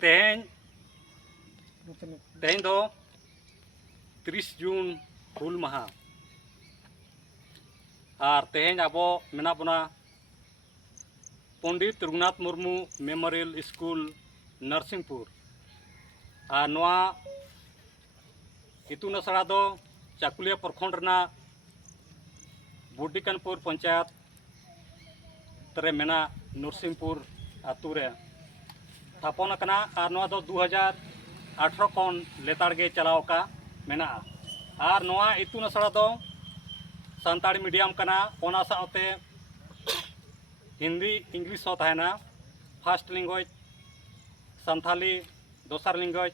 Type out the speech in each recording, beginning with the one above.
तेहें दो 30 जून हुल महा और तेहें आबो मेना बना पंडित रघुनाथ मुर्मू मेमोरियल स्कूल नरसिंहपुर और नवा इतुन आसड़ा दो चाकुलिया प्रखंड रना बुड्डीकानपुर पंचायत तरे मेना नरसिंहपुर आतु रे थापन अकना और नवा दो 2018 खन लेताड़ गे चलाव का मेना और नवा इतुन आसड़ा दो सानताड़ी मीडियम कना ओना साथे हिंदी इंग्लिश हो तहना फर्स्ट लैंग्वेज सानथाली दोसर लैंग्वेज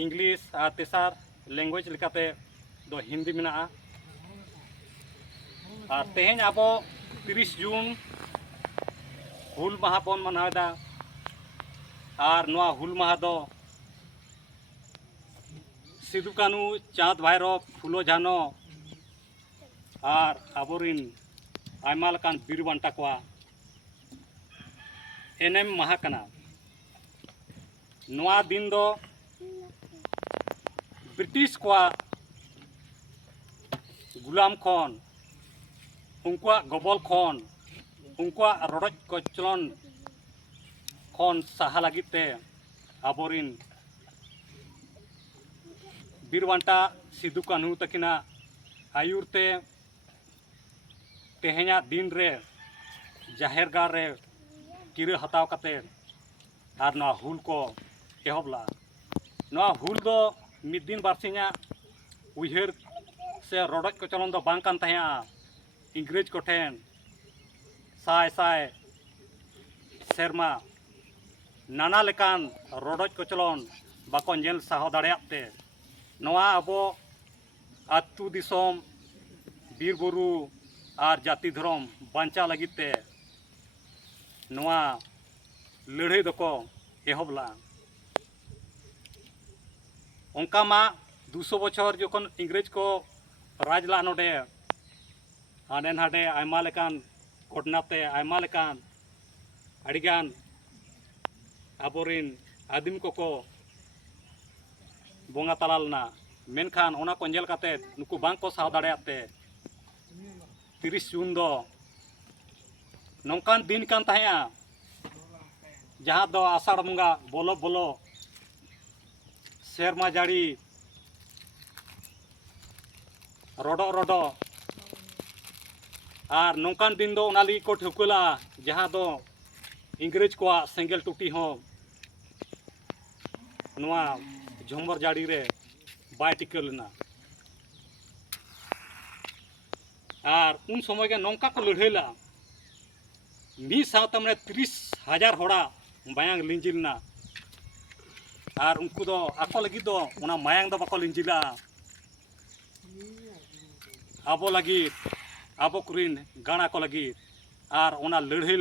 इंग्लिश और तेसर लैंग्वेज लेकाते दो हिंदी मेना और तेहें आबो 30 जून हुल माहा बन मनावेदा और नवा हुल माहा दो सिदु कानू चाँद भैरव फुलो झानो और आबोरिन आयमा लकान बीर बांटा कोआ एनएम माहा कना नवा दिन दो ब्रिटिश कोआ गुलाम खन उनका गबल खन उनका रड़ज कचलन खन साहा लगिते आबोरिन बीर बांटा सिदु कानू तकिना आयुरते तेहें दिन रे जाहेर गार रे किरे हताव कते और ना हुल को एहबला ना हुल दो मिद दिन बारसिंगा उइहर से रड़ज कचलन दो बांग कान तहेआ इंग्रेज कोठेन साय साय सेरमा नाना लेकान रड़ज कचलन बाको नेल साहो दाड़ेयाते नवा आबो आतु दिसोम बीर बुरु और जाति धर्म बांचा लगिते नवा लड़ाई दको एहबला उनका मा 200 बछर जखन इंग्रेज को राजला नोडे हाडे नाडे आयमा लेकान घटनाते आयमा लेकान आडिगान आबोरिन आदिम को बोंगा तलालना मेनखान ओना को नेल काते नुकु बांग को साव दाड़ेयाते 30 जून दो नौकान दिन कान तहेआ जहाँ दो आषाढ़ बंगा बोलो बोलो सेरमा जाड़ी रडो रडो और नौकान दिन दो ओना लगी को ठुकला जहाँ दो इंग्रेज को सेंगेल टूटी हो नवा झुमर जाड़ी रे बाय टिकल लेना और उन समय के नौका को लड़ेला मी साथ मैंने 30,000 होड़ा मायांग लिंजिलना और उनको दो आको लगी दो उना मायांग दो बाको लिंजिला आबो लगी आबो कुरिन गाना को लगी और उना लड़ाई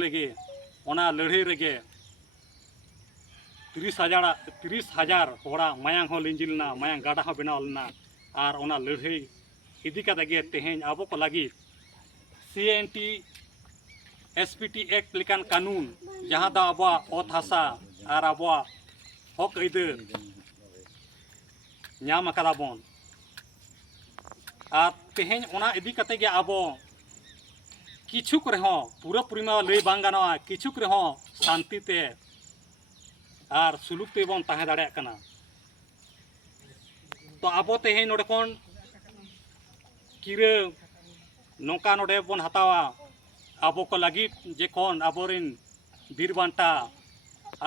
रेगे 30,000 होड़ा मायांग हो लिंजिलना मायांग गाड़ा हो बनाव लेना और उना लड़ाई इदी काते तेहें आबो को लगी CNT SPT एक्ट लेकान कानून जहाँ दा आबो ओत हासा और आबो हक आइदार नाम अकादा बन और तेहें ओना इदी काते गे आबो किछुक रहो पूरा परिमा लई बांग गानोआ किछुक रहो शांति ते और सुलुक ते बन ताहे दाड़ेया कना तो आबो तेहें नोडे कोन किरे नौका नोडे बन हतावा आबो को लगी जेखन आबोरिन बीर बांटा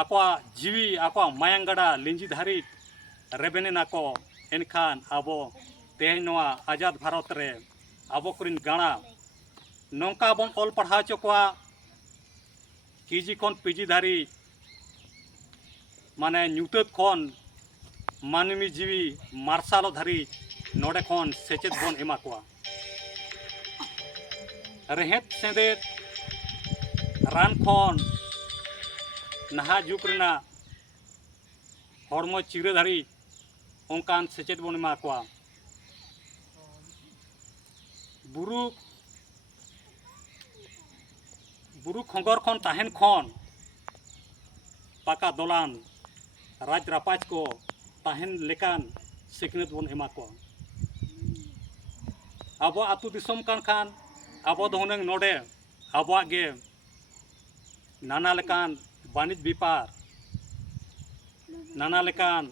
आकोआ जीवी आकोआ मायांग गाड़ा लिंजी धारी रेबेनेना को एनखान आबो तेहें नोआ आजाद भारत रे आबो कुरिन गाड़ा नौका बन ऑल पढ़ा चोकोआ केजी खन पीजी धारी माने न्यूतत खन मानवी जीवी मार्शाल धारी नोडे खन सेचेत बन एमा कोआ रेहेत सेंदेत रान खन नहा जुग रेना हड़मो चिरे धारी ओंकान सेचेत बन एमा कोआ बुरु खंगर खन ताहेन खन पाका दलान राज रापाज को ताहन लेकान सिकनत बन एमा को अब आतु दिसम कान खान अब दो हुनंग नोडे अबवा गे नाना लेकान वाणिज व्यापार नाना लेकान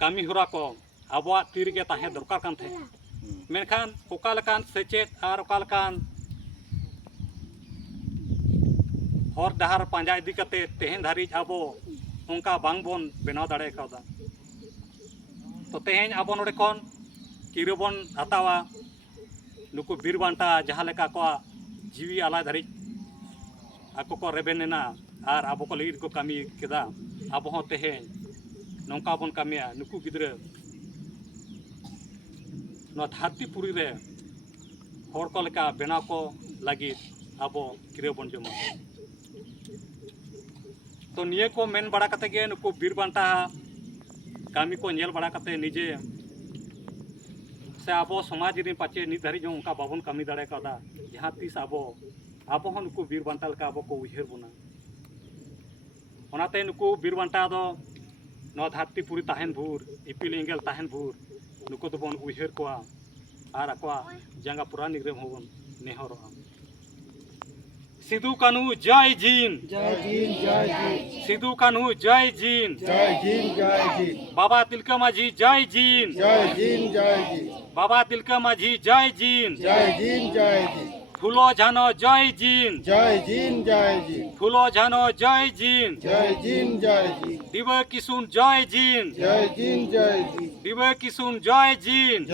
कामी हुरा को अबवा तीर गे ताहे दरकार कान थे मेनखान ओका लेकान सेचेत आर ओका लेकान हर डहार पांजा इदी कते तेहन धारिज आबो उनका बांग बोन बनाव दाड़े कादा तो तेहन आबो नोडे कोन किरो बोन हतावा नुकु बीर बांटा जहाँ लेका को जीवी आला धारिज आको को रेबेनेना आर आबो को लगिद को कामी केदा आबो हो तेहन नौका बोन कामिया नुकु गिद्रे नो धरतीपुरी रे हर को लेका बनाव को लगिद आबो किरो बोन जमा तो निये को मेन बड़ा कते गे नुकु बीर बांटा कामी को नेल बड़ा कते निजे से आबो समाज रे पाचे नि धारी जो उनका बाबन कामी दाड़े कादा जहाँ तीस आबो आबो हो नुकु बीर बांटा लेका आबो को उहिर बुना ओनाते नुकु बीर बांटा दो नो धरतीपुरी ताहन भूर इपिल एंगल ताहन भूर नुकु तो बोन उहिर कोआ आर अकवा जंगा पुरा निग्रम होबन नेहरोआ सिद्धू कान्हू जय जीन सिद्धू कान्हू जय जीन बाबा तिलका माझी जय जीन बाबा तिलका माझी जय जीन फूलो झानो जय जीन फूलो झानो जय जीन दिवे किसुन जय जीन दिवे किसुन जय जीन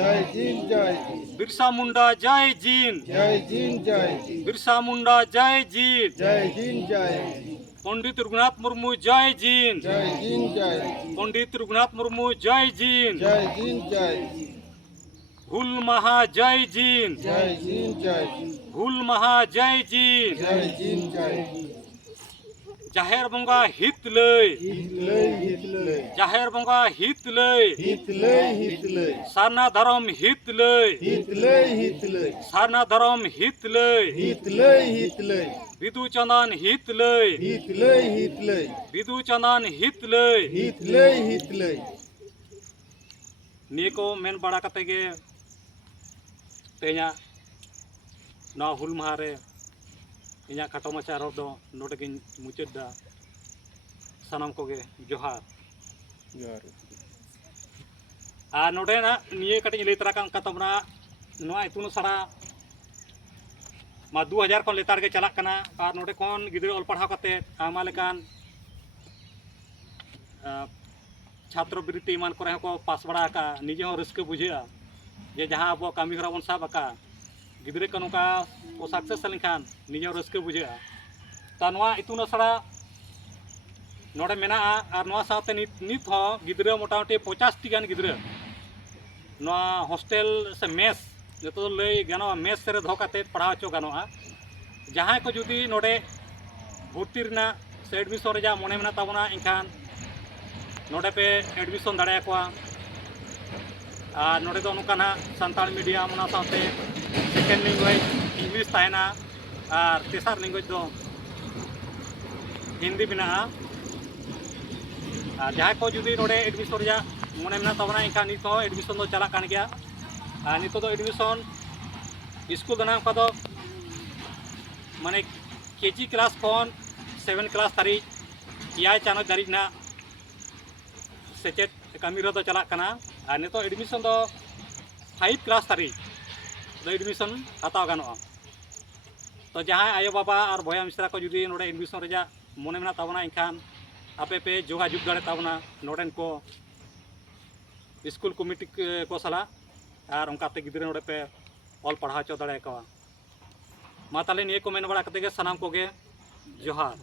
बिरसा मुंडा जय जीन बिरसा मुंडा जय जीन पंडित रघुनाथ मुर्मू जय जीन पंडित रघुनाथ मुर्मू जय जीन हुल महा जय जीन हुल महा जय जीन जाहेर बंगा हित लय जाहेर बंगा हित लय सारना धर्म हित लय सारना धर्म हित लय विदु चंदन हित लय विदु चंदन हित लय निये को मेन बड़ा कते गे तेना ना हुल माह रे इना खाटो माचा रह दो नोडे गिन मुचाद दा सानाम को गे जोहार आ नोडे ना निये कटिंग लई तरा कान कतमना नोआ इतुन सारा मा 2000 को लेतार गे चलाक कना आर नोडे कोन गिदरे ऑल पढ़ाव कते आमा लेकान छात्रवृत्ति मान को को पास बड़ा का निजे हो रस्क बुझेआ जे जहाँ अब कामी हरा बन साब का गिदरे को नौका को सक्सेस लेखान निजे रस्क बुझेआ तनवा इतुन असड़ा नोडे मेना आर नोआ साथे नित हो गिदरे मोटामुटी 50 टी गान गिदरे नोआ हॉस्टेल से मेस जतो लई गानो मेस से धो काते पढ़ाव चो गानोआ जहाँ को जुदी नोडे भर्ती रना से एडमिशन रेजा मने मेना ताबना इनखान नोडे पे एडमिशन दाड़ा को नोडे दो नोकाना सानताल मीडियम ओना साथे सेकेंड लैंग्वेज इंग्लिश ताहेना और तेसार लैंग्वेज दो हिंदी बिना जहाँ को जुदी नोडे एडमिशन रेजा मने मेना ताबना इनखान नित हो एडमिशन दो चला कान गया नित दो एडमिशन स्कूल दना का दो माने केजी क्लास खन 7 क्लास तारीख 6 चानक तारीख ना सेचेत कामी रो चला कना और नितो एडमिशन दो 5 क्लास तारीख दो एडमिशन हताव गानोआ तो जहाँ आयो बाबा और बया मिश्रा को जुदी नोडे एडमिशन रेजा मने मेना ताबना इनखान आपे पे जोगाजुग दाड़े ताबना नोडेन को स्कूल कमिटी को सला और उनकाते गिद्रे नोडे पे ऑल पढ़ा चो दाड़े का मा ताले निये को मेन बड़ा कते गे सनाम को गे जोहार।